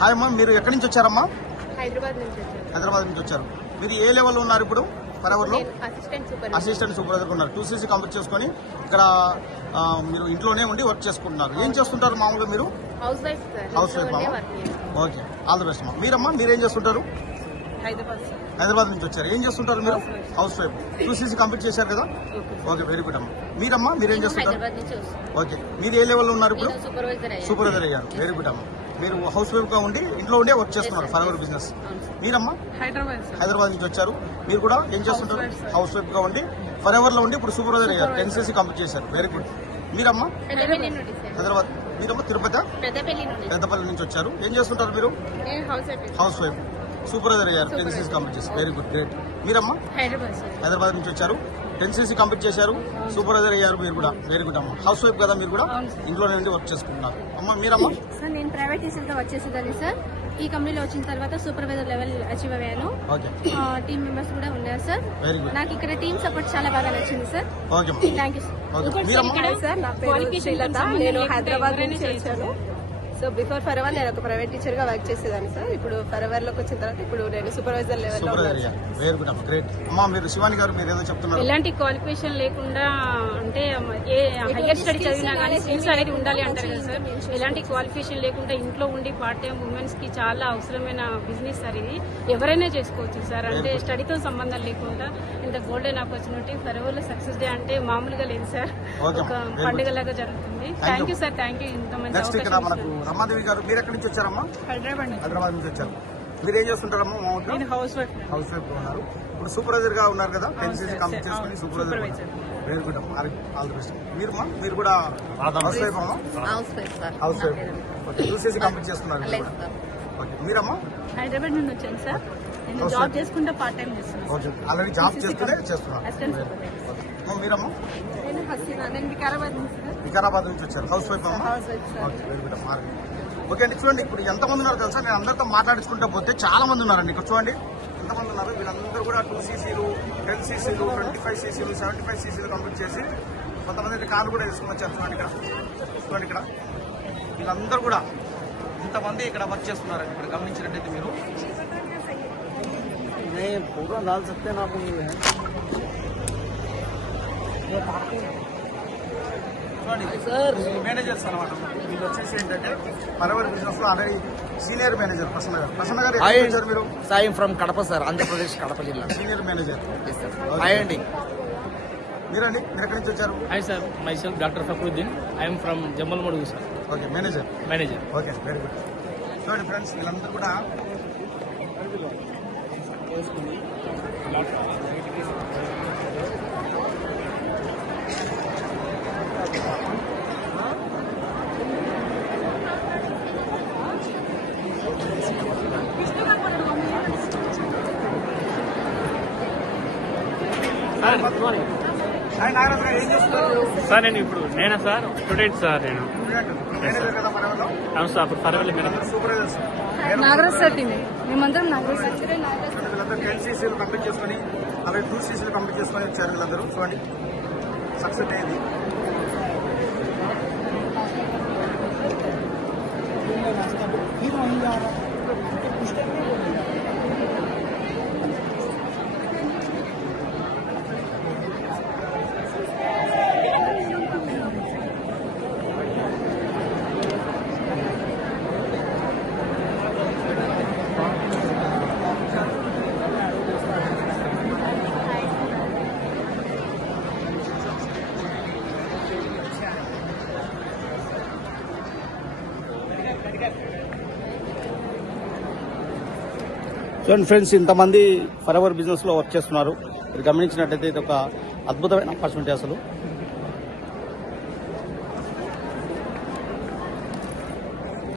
Hi అమ్మా, మీరు ఎక్కడి నుంచి వచ్చారమ్మా? హైదరాబాద్ నుంచి వచ్చారు. హైదరాబాద్ నుంచి వచ్చారు. మీరు ఏ లెవెల్లో ఉన్నారు ఇప్పుడు? ఫరెవర్ లో అసిస్టెంట్ సూపర్వైజర్ ఉన్నారు. 2cc కంప్లీట్ చేసుకొని ఇక్కడ మీరు ఇంట్లోనే ఉండి వర్క్ చేసుకుంటున్నారు. ఏం చేస్తుంటారు మామూలుగా మీరు? House wife. Okay, all the best అమ్మా. మీరమ్మా, మీరేం చేస్తుంటారు? హైదరాబాద్ నుంచి వచ్చారు. ఏం చేస్తుంటారు మీరు? House wife. 2cc కంప్లీట్ చేశారు కదా? ఓకే, వెరీ గుడ్ అమ్మా. మీరమ్మా, మీరేం చేస్తుంటారు? ఓకే, మీరు ఏ లెవెల్లో ఉన్నారు ఇప్పుడు? సూపర్వైజర్ అయ్యారు. వెరీ గుడ్ అమ్మా. మీరు హౌస్ వైఫ్ గా ఉండి ఇంట్లో ఉండే వర్క్ చేస్తున్నారు ఫరెవర్ బిజినెస్. మీరమ్మా? హైదరాబాద్ నుంచి వచ్చారు. మీరు కూడా ఏం చేస్తుంటారు? హౌస్ వైఫ్ గా ఉండి ఫరెవర్ లో ఉండి ఇప్పుడు సూపర్వైజర్ అయ్యారు. 10cc కంప్లీట్ చేశారు. Very good. మీరమ్మా? హైదరాబాద్. మీరమ్మా? తిరుపతి పెద్దపల్లి నుంచి వచ్చారు. ఏం చేస్తుంటారు మీరు? House wife. సూపర్వైజర్ అయ్యారు. 10cc కంప్లీట్ చేశారు. Very good, great. మీరమ్మా? హైదరాబాద్ నుంచి వచ్చారు. 10cc కంప్లీట్ చేశారు. సూపర్వైజర్ అయ్యారు. మీరు కూడా వెరీ గుడ్ అమ్మా. హౌస్ వైఫ్ కదా మీరు కూడా? ఇంట్లో నుండి వర్క్ చేసుకుంటున్నారు. అమ్మా, మీరమ్మా? సార్, నేను ప్రైవేట్ టీచర్ గా వచ్చేసేదాన్ని సార్. ఈ కంపెనీలో వచ్చిన తర్వాత సూపర్వైజర్ లెవెల్ అచీవ్ అయ్యాను. టీమ్ మెంబర్స్ కూడా ఉన్నారు సార్. నాకు ఇక్కడ టీమ్ సపోర్ట్ చాలా బాగా నచ్చింది సార్. Thank you sir. నా పేరు శ్రీలత. నేను హైదరాబాద్ నుంచి వచ్చాను. సో బిఫోర్ ఫరెవర్ నేను ఒక ప్రైవేట్ టీచర్ గా వర్క్ చేసేదాన్ని సార్. ఇప్పుడు ఫరెవర్ లోకి వచ్చిన తర్వాత ఇప్పుడు నేను సూపర్వైజర్ లెవెల్ లో ఎలాంటి క్వాలిఫికేషన్ లేకుండా అంటే హైయర్ స్టడీ చదివినా కానీ స్కిల్స్ అనేది ఉండాలి అంటారు కదా సార్. ఎలాంటి క్వాలిఫికేషన్ లేకుండా ఇంట్లో ఉండి పార్ట్ టైం ఉమెన్స్ కి చాలా అవసరమైన బిజినెస్ సార్. ఇది ఎవరైనా చేసుకోవచ్చు సార్. అంటే స్టడీతో సంబంధం లేకుండా ఇంత గోల్డెన్ ఆపర్చునిటీ ఫరెవర్ లో సక్సెస్ డే అంటే మామూలుగా లేదు సార్. ఒక పండుగ లాగా జరుగుతుంది. Thank you sir. Thank you. ఇంత మంచి అవకాశం. రమాదేవి గారు, మీరు ఎక్కడి నుంచి వచ్చారమ్మా? హైదరాబాద్ నుంచి వచ్చారు. మీరు ఏం చేస్తుంటారమ్మా? హౌస్ వైఫ్ ఉన్నారు. ఇప్పుడు సూపర్వైజర్ గా ఉన్నారు కదా? 10cc కంప్లీట్ చేసుకుని సూపర్వైజర్. వెరీ గుడ్ అమ్మా, ఆల్ ది బెస్ట్. మీరు కూడా హౌస్ వైఫ్ అమ్మా? House wife. 2cc కంప్లీట్ చేసుకున్నారు. ఓకే, మీరమ్మా? హైదరాబాద్ నుండి వచ్చాను సార్. నేను జాబ్ చేసుకుంటా పార్ట్ టైం చేస్తున్నాను. ఓకే, ఆల్రెడీ జాబ్ చేస్తున్నారు. మీరమ్మా? నేను హసీనా. నేను వికారాబాద్ నుంచి వచ్చారు. హౌస్ వైఫ్ అమ్మా? వెరీ గుడ్ అమ్మా. ఓకే అండి, చూడండి ఇప్పుడు ఎంతమంది ఉన్నారు తెలుసా? నేను అందరితో మాట్లాడించుకుంటూ పోతే చాలా మంది ఉన్నారండి. ఇక్కడ చూడండి ఎంతమంది ఉన్నారు. వీళ్ళందరూ కూడా 2cc, 10cc, 25cc, 75cc complete చేసి కొంతమంది కార్లు కూడా తీసుకుని వచ్చారు. చూడండి ఇక్కడ వీళ్ళందరూ కూడా ఇంతమంది ఇక్కడ వర్క్ చేస్తున్నారండి. ఇక్కడ గమనించినట్టయితే మీరు పూర్వం దాల్ సత్తే నాకు మేనేజర్స్ అనమాట. వీళ్ళు వచ్చేసి ఏంటంటే ఫరెవర్ బిజినెస్ లో ఆల్రెడీ సీనియర్ మేనేజర్ ప్రసన్న గారు. మీరు? సాయి ఫ్రమ్ కడప సార్, ఆంధ్రప్రదేశ్ కడప జిల్లా. Senior manager. అండి. మీరండి, మీరు ఎక్కడి నుంచి వచ్చారు? Hi sir, my self doctor Fakruddin. I'm from Jammalamadugu sir. Okay, manager. Okay, very good. చూడండి ఫ్రెండ్స్, వీళ్ళందరూ కూడా సార్ నేను ఇప్పుడు నేనా సార్ స్టూడెంట్ సార్. నేను అవును సార్. పర్వాలేదు మేడం. Nagaraj sir team. మేమందరం నాగరాజ్ సార్. 10cc కంప్లీట్ చేసుకుని అలాగే 2cc కంప్లీట్ చేసుకుని వచ్చారు వీళ్ళందరూ. చూడండి సక్సెస్ అయ్యింది. చూడండి ఫ్రెండ్స్, ఇంతమంది ఫరెవర్ బిజినెస్ లో వర్క్ చేస్తున్నారు. మీరు గమనించినట్టయితే ఇది ఒక అద్భుతమైన ఆపర్చునిటీ అసలు.